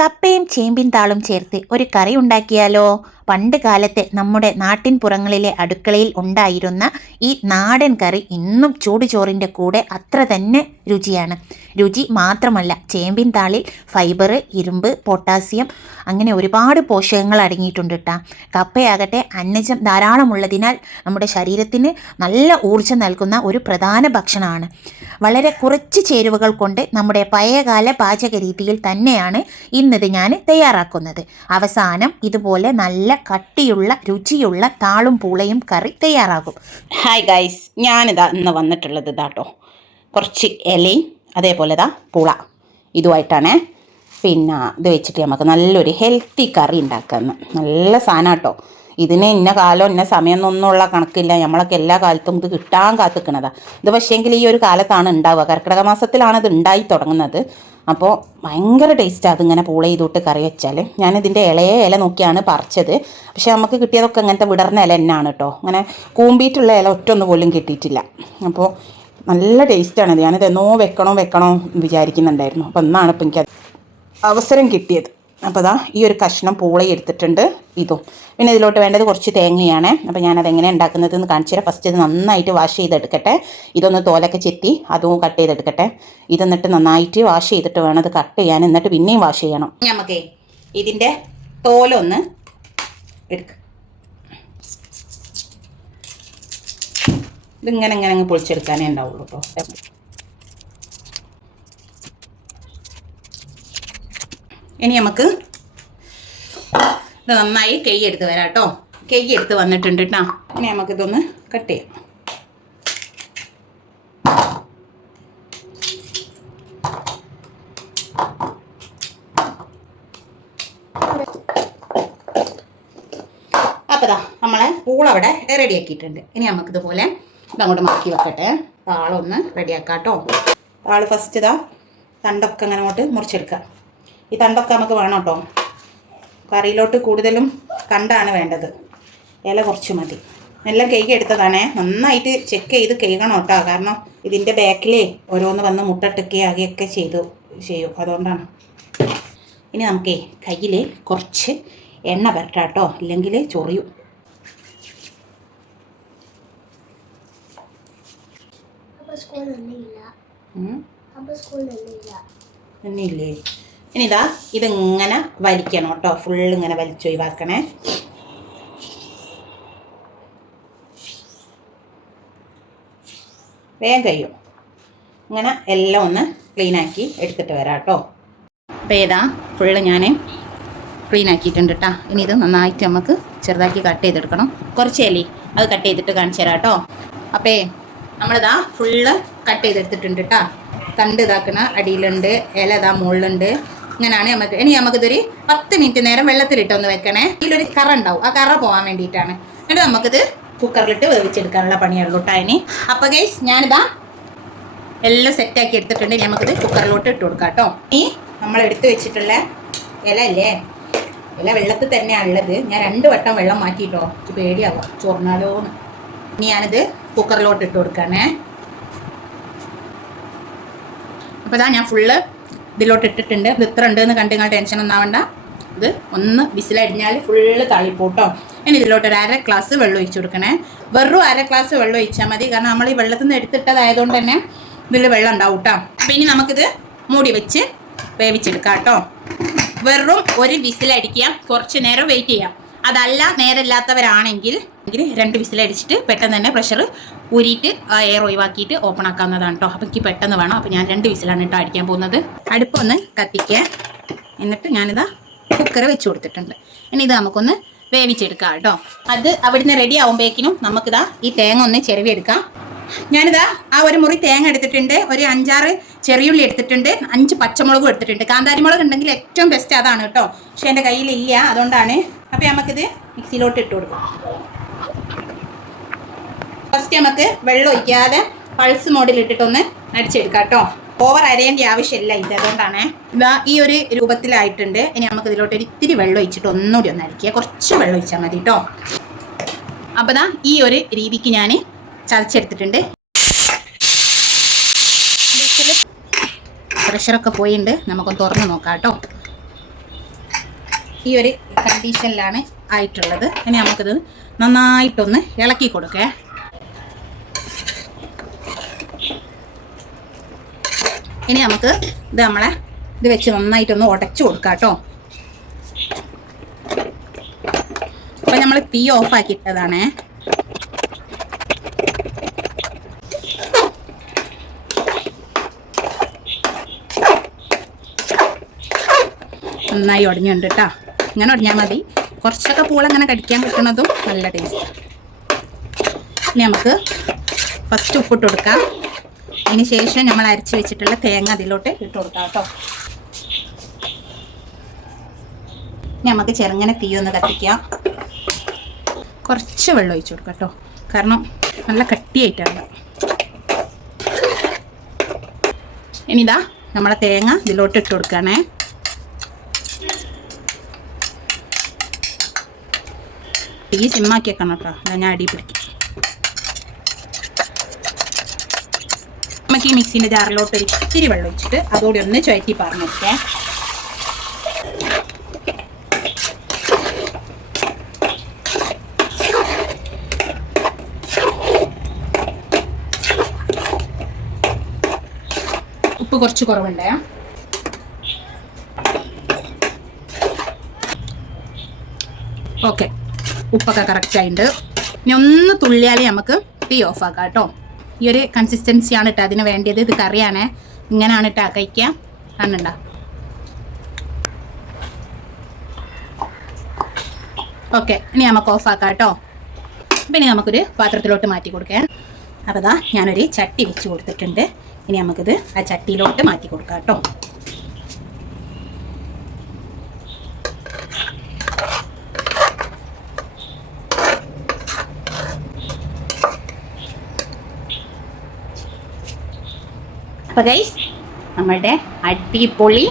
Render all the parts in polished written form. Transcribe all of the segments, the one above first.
കപ്പയും ചേമ്പിൻ താളും ചേർത്ത് ഒരു കറി ഉണ്ടാക്കിയാലോ? പണ്ട് കാലത്ത് നമ്മുടെ നാട്ടിൻ പുറങ്ങളിലെ അടുക്കളയിൽ ഉണ്ടായിരുന്ന ഈ നാടൻ കറി ഇന്നും ചൂടുചോറിൻ്റെ കൂടെ അത്ര തന്നെ രുചിയാണ്. രുചി മാത്രമല്ല, ചേമ്പിൻ താളിൽ ഫൈബർ, ഇരുമ്പ്, പൊട്ടാസ്യം അങ്ങനെ ഒരുപാട് പോഷകങ്ങൾ അടങ്ങിയിട്ടുണ്ട് കേട്ടോ. കപ്പയാകട്ടെ അന്നജം ധാരാളമുള്ളതിനാൽ നമ്മുടെ ശരീരത്തിന് നല്ല ഊർജ്ജം നൽകുന്ന ഒരു പ്രധാന ഭക്ഷണമാണ്. വളരെ കുറച്ച് ചേരുവകൾ കൊണ്ട് നമ്മുടെ പഴയകാല പാചക രീതിയിൽ തന്നെയാണ് ഇന്നത് ഞാൻ തയ്യാറാക്കുന്നത്. അവസാനം ഇതുപോലെ നല്ല കട്ടിയുള്ള രുചിയുള്ള താളും പൂളയും കറി തയ്യാറാകും. ഹായ് ഗൈസ്, ഞാനിതാ ഇന്ന് വന്നിട്ടുള്ളത് ഇതാട്ടോ, കുറച്ച് ഇലയും അതേപോലെ പൂള ഇതുമായിട്ടാണ്. പിന്നെ ഇത് വെച്ചിട്ട് നമുക്ക് നല്ലൊരു ഹെൽത്തി കറി ഉണ്ടാക്കാമെന്ന്. നല്ല സാധനം കേട്ടോ. ഇതിന് ഇന്ന കാലം ഇന്ന സമയം എന്നൊന്നുള്ള കണക്കില്ല. നമ്മളൊക്കെ എല്ലാ കാലത്തും ഇത് കിട്ടാൻ കാത്തിക്കണതാണ്. ഇത് പക്ഷേങ്കിൽ ഈ ഒരു കാലത്താണ് ഉണ്ടാവുക. കർക്കിടക മാസത്തിലാണ് ഇത് ഉണ്ടായി തുടങ്ങുന്നത്. അപ്പോൾ ഭയങ്കര ടേസ്റ്റാണ് അതിങ്ങനെ പൂള ചെയ്തിട്ട് കറി വെച്ചാൽ. ഞാനിതിൻ്റെ ഇളയ ഇല നോക്കിയാണ് പറിച്ചത്. പക്ഷേ നമുക്ക് കിട്ടിയതൊക്കെ അങ്ങനത്തെ വിടർന്ന ഇല തന്നെയാണ് കേട്ടോ. അങ്ങനെ കൂമ്പിയിട്ടുള്ള ഇല ഒറ്റൊന്നു പോലും കിട്ടിയിട്ടില്ല. അപ്പോൾ നല്ല ടേസ്റ്റാണത്. ഞാനിത് എന്നോ വെക്കണോ വിചാരിക്കുന്നുണ്ടായിരുന്നു. അപ്പോൾ എന്നാണ് ഇപ്പം എനിക്ക് അവസരം കിട്ടിയത്. അപ്പോൾ ഈ ഒരു കഷ്ണം പൂള എടുത്തിട്ടുണ്ട്. ഇതും പിന്നെ ഇതിലോട്ട് വേണ്ടത് കുറച്ച് തേങ്ങയാണ്. അപ്പോൾ ഞാനത് എങ്ങനെ ഉണ്ടാക്കുന്നത് എന്ന് കാണിച്ചു തരാം. ഫസ്റ്റ് ഇത് നന്നായിട്ട് വാഷ് ചെയ്തെടുക്കട്ടെ. ഇതൊന്ന് തോലൊക്കെ ചെത്തി അതും കട്ട് ചെയ്തെടുക്കട്ടെ. ഇതെന്നിട്ട് നന്നായിട്ട് വാഷ് ചെയ്തിട്ട് വേണം ഇത് കട്ട് ചെയ്യാൻ. എന്നിട്ട് പിന്നെയും വാഷ് ചെയ്യണം. നമുക്ക് ഇതിൻ്റെ തോലൊന്ന് എടുക്കാം. ഇതിങ്ങനെ അങ്ങ് പൊളിച്ചെടുക്കാനേ ഉണ്ടാവുള്ളൂ കേട്ടോ. ഇനി നമുക്ക് ഇത് നന്നായി കൈയ്യെടുത്ത് വരാം കേട്ടോ. കൈയ്യെടുത്ത് വന്നിട്ടുണ്ട് കേട്ടോ. ഇനി നമുക്കിതൊന്ന് കട്ട് ചെയ്യാം. അപ്പോൾ നമ്മളെ പൂളവിടെ റെഡിയാക്കിയിട്ടുണ്ട്. ഇനി നമുക്കിതുപോലെ ഇതങ്ങോട്ട് മാറ്റി വെക്കട്ടെ. താളൊന്ന് റെഡിയാക്കാം കേട്ടോ. താള് ഫസ്റ്റ് തണ്ടൊക്കെ അങ്ങനെ അങ്ങോട്ട് മുറിച്ചെടുക്കാം. ഈ തണ്ടൊക്കെ നമുക്ക് വേണം കേട്ടോ. കറിയിലോട്ട് കൂടുതലും തണ്ടാണ് വേണ്ടത്. ഇല കുറച്ച് മതി. എല്ലാം കഴുകി എടുത്തതാണേ. നന്നായിട്ട് ചെക്ക് ചെയ്ത് കഴുകണം കേട്ടോ. കാരണം ഇതിൻ്റെ ബാക്കിലേ ഓരോന്ന് വന്ന് മുട്ടട്ടൊക്കെ ആകെയൊക്കെ ചെയ്യും. അതുകൊണ്ടാണ്. ഇനി നമുക്കേ കയ്യിൽ കുറച്ച് എണ്ണ പരട്ടാം കേട്ടോ, ഇല്ലെങ്കിൽ ചൊറിയും. എണ്ണയില്ലേ? ഇനി ഇതിങ്ങനെ വലിക്കണം കേട്ടോ. ഫുള്ളിങ്ങനെ വലിച്ച് ഒഴിവാക്കണേ. വേഗം കഴിയും. ഇങ്ങനെ എല്ലാം ഒന്ന് ക്ലീനാക്കി എടുത്തിട്ട് വരാം കേട്ടോ. അപ്പോൾ ഫുള്ള് ഞാൻ ക്ലീൻ ആക്കിയിട്ടുണ്ട് കേട്ടോ. ഇനി ഇത് നന്നായിട്ട് നമുക്ക് ചെറുതാക്കി കട്ട് ചെയ്തെടുക്കണം. കുറച്ച് ഇല അത് കട്ട് ചെയ്തിട്ട് കാണിച്ചു തരാം കേട്ടോ. അപ്പോൾ നമ്മളിതാ ഫുള്ള് കട്ട് ചെയ്തെടുത്തിട്ടുണ്ട് കേട്ടോ. തണ്ട് ഇതാക്കണ അടിയിലുണ്ട്, ഇല മുകളിലുണ്ട്. ഇങ്ങനെയാണ് നമുക്ക്. ഇനി നമുക്കിതൊരു 10 മിനിറ്റ് നേരം വെള്ളത്തിലിട്ടൊന്ന് വെക്കണേ. ഇതിലൊരു കറ ഉണ്ടാവും. ആ കറ പോകാൻ വേണ്ടിയിട്ടാണ്. എന്നിട്ട് നമുക്കിത് കുക്കറിലിട്ട് വേവിച്ചെടുക്കാനുള്ള പണിയുള്ളൂ കേട്ടോ ഇനി. അപ്പോൾ ഗൈസ് ഞാനിതാ എല്ലാം സെറ്റാക്കി എടുത്തിട്ടുണ്ട്. ഇനി നമുക്കിത് കുക്കറിലോട്ട് ഇട്ട് കൊടുക്കാം കേട്ടോ. ഈ നമ്മൾ എടുത്ത് വെച്ചിട്ടുള്ള ഇല അല്ലേ, ഇല വെള്ളത്തിൽ തന്നെയാണ് ഉള്ളത്. ഞാൻ 2 വട്ടം വെള്ളം മാറ്റിയിട്ടോ. എനിക്ക് പേടിയാവാം ചോറിനാലോന്ന്. ഇനി ഞാനിത് കുക്കറിലോട്ട് ഇട്ട് കൊടുക്കാനേ. അപ്പോൾ ഞാൻ ഫുള്ള് ഇതിലോട്ട് ഇട്ടിട്ടുണ്ട്. ഇത് ഇത്ര ഉണ്ടെന്ന് കണ്ട് നിങ്ങൾ ടെൻഷൻ ഒന്നും ആവണ്ട. ഇത് ഒന്ന് വിസിലടിഞ്ഞാൽ ഫുള്ള് തളിപ്പോട്ടോ. ഇനി ഇതിലോട്ട് ഒരു 1/2 ഗ്ലാസ് വെള്ളം ഒഴിച്ച് കൊടുക്കണേ. വെറും 1/2 ഗ്ലാസ് വെള്ളം ഒഴിച്ചാൽ മതി. കാരണം നമ്മൾ ഈ വെള്ളത്തിൽ നിന്ന് എടുത്തിട്ടതായതുകൊണ്ട് തന്നെ ഇതിൽ വെള്ളം ഉണ്ടാവും കേട്ടോ. അപ്പം ഇനി നമുക്കിത് മൂടി വെച്ച് വേവിച്ചെടുക്കാം കേട്ടോ. വെറും ഒരു വിസിലടിക്കുക, കുറച്ച് നേരം വെയിറ്റ് ചെയ്യാം. അതല്ല നേരമില്ലാത്തവരാണെങ്കിൽ 2 വിസിലടിച്ചിട്ട് പെട്ടെന്ന് തന്നെ പ്രഷർ ഊരിയിട്ട് എയർ ഒഴിവാക്കിയിട്ട് ഓപ്പൺ ആക്കാവുന്നതാണ് കേട്ടോ. അപ്പോൾ എനിക്ക് പെട്ടെന്ന് വേണം. അപ്പോൾ ഞാൻ 2 വിസിലാണ് കേട്ടോ അടിക്കാൻ പോകുന്നത്. അടുപ്പൊന്ന് കത്തിക്കുക. എന്നിട്ട് ഞാനിതാ കുക്കർ വെച്ച് കൊടുത്തിട്ടുണ്ട്. ഇനി ഇത് നമുക്കൊന്ന് വേവിച്ചെടുക്കാം കേട്ടോ. അത് അവിടുന്ന് റെഡി ആകുമ്പോഴേക്കിനും നമുക്കിതാ ഈ തേങ്ങ ഒന്ന് ചിരവിയെടുക്കാം. ഞാനിതാ ഒരു മുറി തേങ്ങ എടുത്തിട്ടുണ്ട്. ഒരു 5-6 ചെറിയുള്ളി എടുത്തിട്ടുണ്ട്. 5 പച്ചമുളകും എടുത്തിട്ടുണ്ട്. കാന്താരി മുളക് ഉണ്ടെങ്കിൽ ഏറ്റവും ബെസ്റ്റ് അതാണ് കേട്ടോ. പക്ഷെ എൻ്റെ കയ്യിലില്ല, അതുകൊണ്ടാണ്. അപ്പോൾ നമുക്കിത് മിക്സിയിലോട്ട് ഇട്ട് കൊടുക്കാം. ഫസ്റ്റ് നമുക്ക് വെള്ളം ഒഴിക്കാതെ പൾസ് മോഡിൽ ഇട്ടിട്ടൊന്ന് അടിച്ചെടുക്കാം കേട്ടോ. ഓവർ അരയേണ്ട ആവശ്യമില്ല ഇത്, അതുകൊണ്ടാണ്. ഈ ഒരു രൂപത്തിലായിട്ടുണ്ട്. ഇനി നമുക്ക് ഇതിലോട്ട് ഒരു ഇത്തിരി വെള്ളം ഒഴിച്ചിട്ട് ഒന്നുകൂടി ഒന്ന് അടിക്കുക. കുറച്ച് വെള്ളം ഒഴിച്ചാൽ മതി കേട്ടോ. അപ്പോൾ ഈ ഒരു രീതിക്ക് ഞാൻ ചതച്ചെടുത്തിട്ടുണ്ട്. പ്രഷറൊക്കെ പോയിട്ടുണ്ട്. നമുക്കൊന്ന് തുറന്ന് നോക്കാം കേട്ടോ. ഈ ഒരു കണ്ടീഷനിലാണ് ആയിട്ടുള്ളത്. ഇനി നമുക്കിത് നന്നായിട്ടൊന്ന് ഇളക്കി കൊടുക്കേ. ഇനി നമുക്ക് ഇത് ഇത് വെച്ച് നന്നായിട്ടൊന്ന് ഉടച്ചു കൊടുക്കാം കേട്ടോ. അപ്പം നമ്മൾ തീ ഓഫാക്കിയിട്ടതാണേ. നന്നായി ഉടഞ്ഞുണ്ട് കേട്ടോ. ഇങ്ങനെ ഉടഞ്ഞാൽ മതി. കുറച്ചൊക്കെ പൂള അങ്ങനെ കടിക്കാൻ കിട്ടുന്നതും നല്ല ടേസ്റ്റ്. ഇനി നമുക്ക് ഫസ്റ്റ് ഉപ്പിട്ട് കൊടുക്കാം. അതിന് ശേഷം നമ്മൾ അരച്ച് വെച്ചിട്ടുള്ള തേങ്ങ അതിലോട്ട് ഇട്ട് കൊടുക്കാം കേട്ടോ. ഇനി നമുക്ക് ചെറുങ്ങനെ തീ ഒന്ന് കത്തിക്കാം. കുറച്ച് വെള്ളം ഒഴിച്ചു കൊടുക്കാം കേട്ടോ, കാരണം നല്ല കട്ടിയായിട്ടാണ്. ഇനിതാ നമ്മളെ തേങ്ങ ഇതിലോട്ട് ഇട്ട് കൊടുക്കുകയാണേ. തീ സിമ്മാക്കി വെക്കണം കേട്ടോ, ഞാൻ അടി പിടിക്കും. നമുക്ക് ഈ മിക്സിൻ്റെ ജാറിലോട്ട് ഒരു ഇച്ചിരി വെള്ളം ഒഴിച്ചിട്ട് അതോടെ ഒന്ന് ചുവറ്റി പറഞ്ഞു വെക്കേ. ഉപ്പ് കുറച്ച് കുറവുണ്ടേ. ഓക്കെ, ഉപ്പൊക്കെ കറക്റ്റായിട്ടുണ്ട്. ഇനി ഒന്ന് തുള്ളിയാൽ നമുക്ക് തീ ഓഫാക്കാം കേട്ടോ. ഈ ഒരു കൺസിസ്റ്റൻസിയാണ് കേട്ടോ അതിന് വേണ്ടിയത്. ഇത് കറിയാണേ, ഇങ്ങനെയാണ് കേട്ടോ കഴിക്കുക. കാണുന്നുണ്ടോ? ഓക്കെ, ഇനി നമുക്ക് ഓഫാക്കാം കേട്ടോ. അപ്പം ഇനി നമുക്കൊരു പാത്രത്തിലോട്ട് മാറ്റി കൊടുക്കാം. അപ്പോൾ ഇതാ ഞാനൊരു ചട്ടി വെച്ച് കൊടുത്തിട്ടുണ്ട്. ഇനി നമുക്കിത് ആ ചട്ടിയിലോട്ട് മാറ്റി കൊടുക്കാം കേട്ടോ. അപ്പോൾ ഗൈസ്, നമ്മളുടെ അടിപൊളി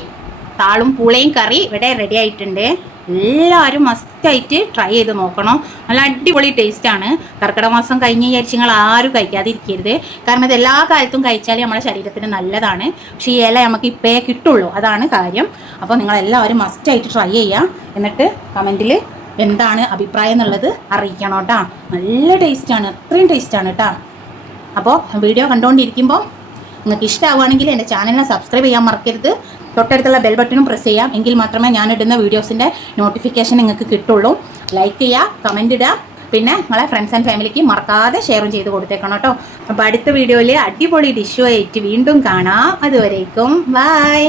താളും പൂളയും കറി ഇവിടെ റെഡി ആയിട്ടുണ്ട്. എല്ലാവരും മസ്റ്റായിട്ട് ട്രൈ ചെയ്ത് നോക്കണം. നല്ല അടിപൊളി ടേസ്റ്റാണ്. കർക്കിടക മാസം കഴിഞ്ഞ് വിചാരിച്ച് നിങ്ങൾ ആരും കഴിക്കാതിരിക്കരുത്. കാരണം ഇത് എല്ലാ കാലത്തും കഴിച്ചാൽ നമ്മുടെ ശരീരത്തിന് നല്ലതാണ്. പക്ഷേ ഈ ഇല നമുക്ക് ഇപ്പേ കിട്ടുള്ളൂ, അതാണ് കാര്യം. അപ്പോൾ നിങ്ങളെല്ലാവരും മസ്റ്റായിട്ട് ട്രൈ ചെയ്യുക. എന്നിട്ട് കമൻറ്റിൽ എന്താണ് അഭിപ്രായം എന്നുള്ളത് അറിയിക്കണം കേട്ടോ. നല്ല ടേസ്റ്റാണ്, അത്രയും ടേസ്റ്റാണ് കേട്ടോ. അപ്പോൾ വീഡിയോ കണ്ടുകൊണ്ടിരിക്കുമ്പോൾ നിങ്ങൾക്ക് ഇഷ്ടമാവുകയാണെങ്കിൽ എൻ്റെ ചാനലിനെ സബ്സ്ക്രൈബ് ചെയ്യാൻ മറക്കരുത്. തൊട്ടടുത്തുള്ള ബെൽ ബട്ടണും പ്രസ് ചെയ്യാം. എങ്കിൽ മാത്രമേ ഞാനിടുന്ന വീഡിയോസിൻ്റെ നോട്ടിഫിക്കേഷൻ നിങ്ങൾക്ക് കിട്ടുള്ളൂ. ലൈക്ക് ചെയ്യുക, കമൻറ്റ് ഇടുക, പിന്നെ നിങ്ങളെ ഫ്രണ്ട്സ് ആൻഡ് ഫാമിലിക്ക് മറക്കാതെ ഷെയറും ചെയ്ത് കൊടുത്തേക്കണം കേട്ടോ. അപ്പോൾ അടുത്ത വീഡിയോയിൽ അടിപൊളി ഡിഷുമായിട്ട് വീണ്ടും കാണാം. അതുവരേക്കും ബൈ.